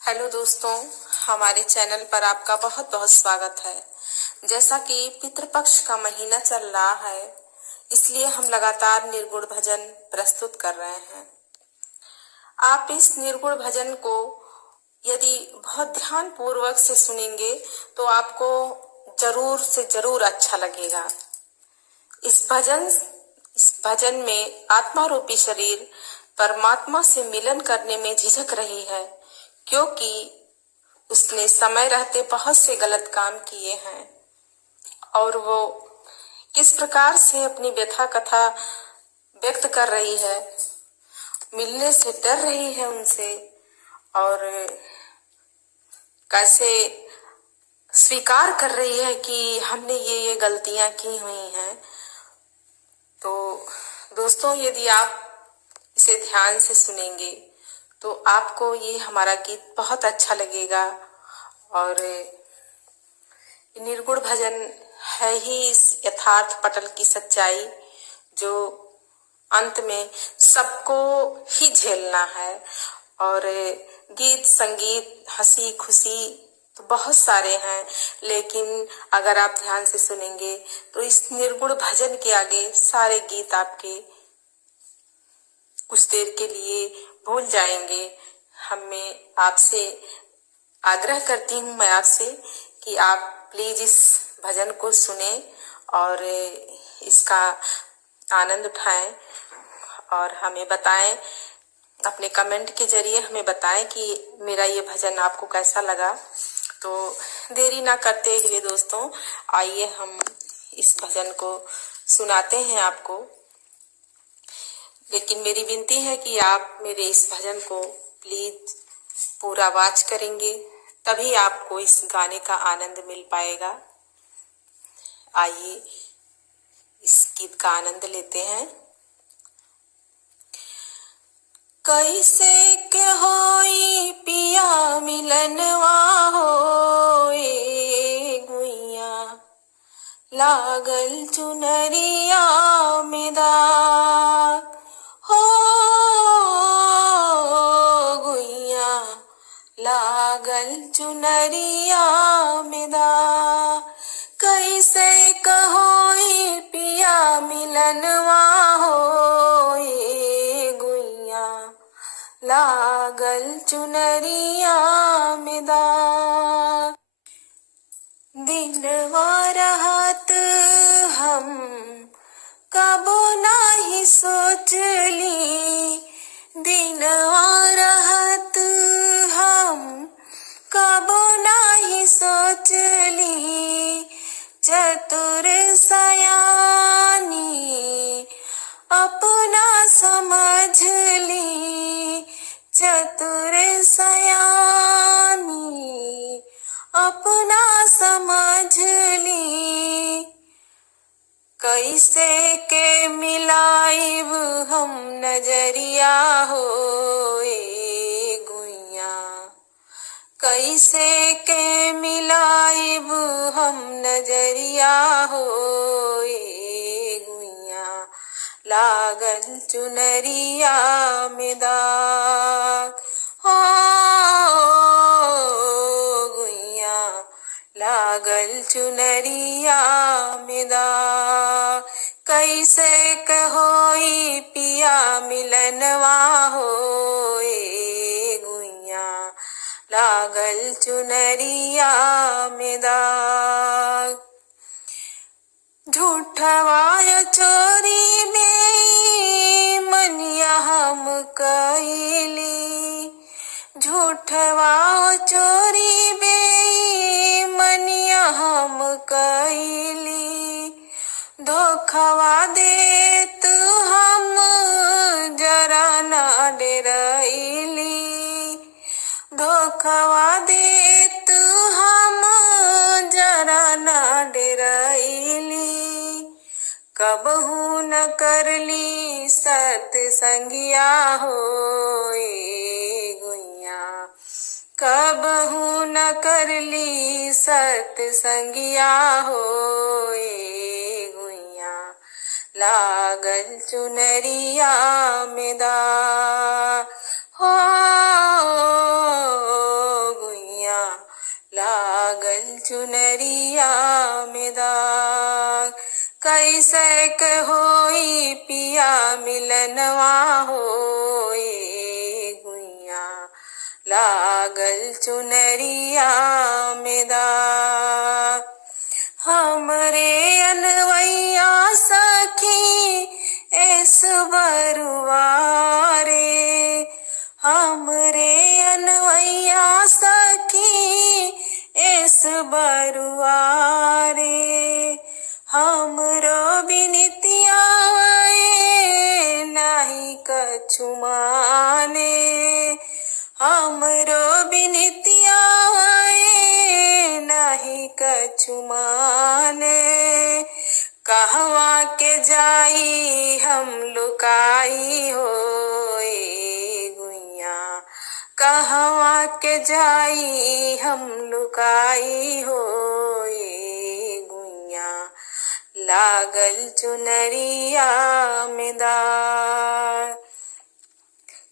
Hello दोस्तों, हमारे channel पर आपका बहुत बहुत स्वागत है। जैसा कि पितृपक्ष का महीना चल रहा है, इसलिए हम लगातार निर्गुण भजन प्रस्तुत कर रहे हैं। आप इस निर्गुण भजन को यदि बहुत ध्यान पूर्वक से सुनेंगे तो आपको जरूर से जरूर अच्छा लगेगा। इस भजन में आत्मा रूपी शरीर परमात्मा से मिलन करने में झिझक रही है, क्योंकि उसने समय रहते बहुत से गलत काम किए हैं और वो किस प्रकार से अपनी व्यथा कथा व्यक्त कर रही है, मिलने से डर रही है उनसे और कैसे स्वीकार कर रही है कि हमने ये गलतियां की हुई हैं। तो दोस्तों, यदि आप इसे ध्यान से सुनेंगे तो आपको ये हमारा गीत बहुत अच्छा लगेगा। और निर्गुण भजन है ही इस यथार्थ पटल की सच्चाई, जो अंत में सबको ही झेलना है। और गीत संगीत हंसी खुशी तो बहुत सारे हैं, लेकिन अगर आप ध्यान से सुनेंगे तो इस निर्गुण भजन के आगे सारे गीत आपके कुछ देर के लिए भूल जाएंगे। मैं आपसे आग्रह करती हूँ कि आप प्लीज इस भजन को सुने और इसका आनंद उठाएं और हमें बताएं, अपने कमेंट के जरिए हमें बताएं कि मेरा ये भजन आपको कैसा लगा। तो देरी ना करते हुए दोस्तों, आइए हम इस भजन को सुनाते हैं आपको। लेकिन मेरी विनती है कि आप मेरे इस भजन को प्लीज पूरा वॉच करेंगे, तभी आपको इस गाने का आनंद मिल पाएगा। आइए इस गीत का आनंद लेते हैं। कैसे के होई पिया मिलनवा होए गुइया, लागल चुनरिया में दाग हो गुइया, लागल चुनरिया में दाग। कैसे कहोई पिया मिलनवा होए गुइया, लागल चुनरिया में दाग। दिनवा रहत हम कबो नाही सोचली, दिनवा रहत हम कबो नाही सोचली, चतुर सयानी अपना समझ ली, चतुर सयानी अपना समझ ली। कैसे के मिलाइब हम नजरिया होए गुइया, कैसे के मिलाइब हम नजरिया होए गुइया, लागल चुनरिया में दाग हो गुइया, लागल चुनरिया में दाग। कैसे कहोई पिया मिलनवा होए गुइया, लागल चुनरिया में दाग। झूठवा चोरी में मनिया हम कैली, झूठवा चोरी में मनिया हम कैली, धोखवा देत हम जरा ना डरैली, धोखवा देत हम जरा ना डरैली। कबहू न करली सत्संगिया होए गुइया, कबहू न करली सत्संगिया होए गुइया, लागल चुनरिया में दाग हो चुनरिया में दाग। कैसे के होई पिया मिलनवा होए गुइया लागल चुनरिया में दाग। हमरे अनवैया सखी एस बरुआ रे, हमरे अनवैया सखी एस बरुआ रे। हमरो बिनतिया नाही कछु माने, हमरो बिनतिया नाही कछु माने। कहवा के जाई हम लुकाई होए गुइया, कहवा के जाई हम लुकाई होए गुइया लागल चुनरिया में दाग।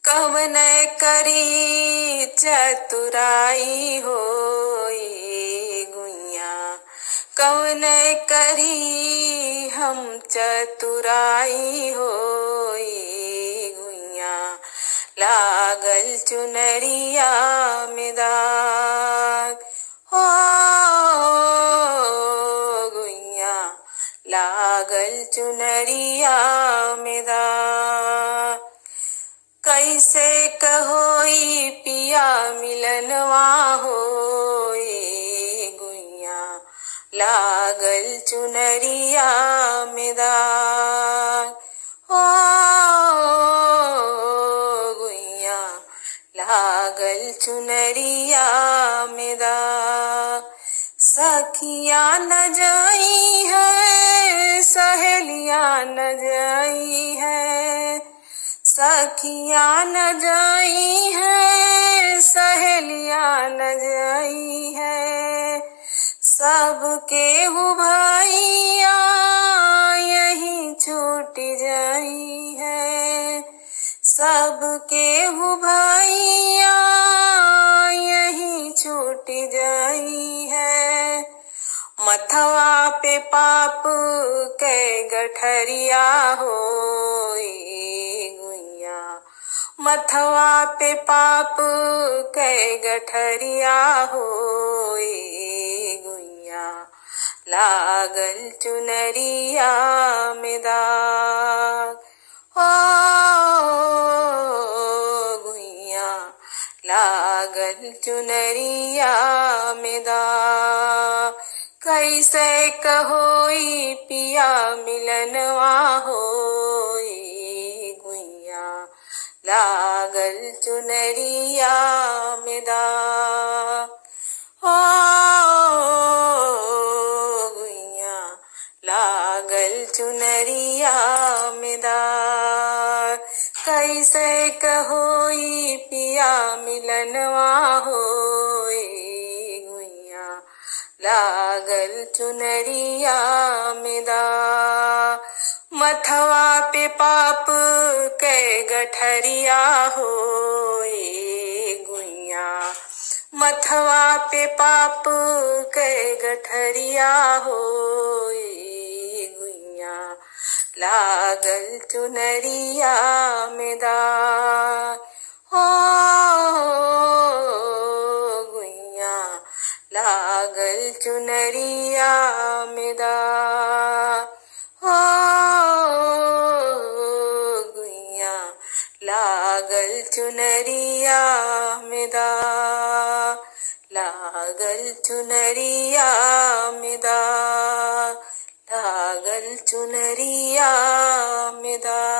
कवन करी चतुराई होए गुइया, कवन करी हम चतुराई होए गुइया लागल चुनरिया में दाग। हो गुइया लागल चुनरिया में दाग। कैसे कहोई पिया मिलनवा होए गुइया लागल चुनरिया में दाग। हो गुइया लागल चुनरिया में दाग। सखिया न जाई है सहेलिया न जाई है, सखिया न जाई है सहेलिया न जाई है। सबके वो भैया यही छूट जाई है, सबके वो भैया यही छूट जाई है। मथवा पे पाप के गठरिया होए गुइया, मथवा पे पाप के गठरिया होए गुइया लागल चुनरिया में दाग। हो गुइया लागल चुनरिया में दाग। कैसे कहोई पिया मिलनवा होए गुइया लागल चुनरिया में दाग। हो गुइया लागल चुनरिया में दाग। कैसे कहोई पिया मिलनवा होए गुइया लागल चुनरिया में दाग। मथवा पे पाप के गठरिया होए गुइया, मथवा पे पाप के गठरिया होए गुइया लागल चुनरिया में दाग। हो गुइया लागल चुनरिया में दाग। हो गुइया लागल चुनरिया में दाग, लागल चुनरिया में दाग, लागल चुनरिया में दाग।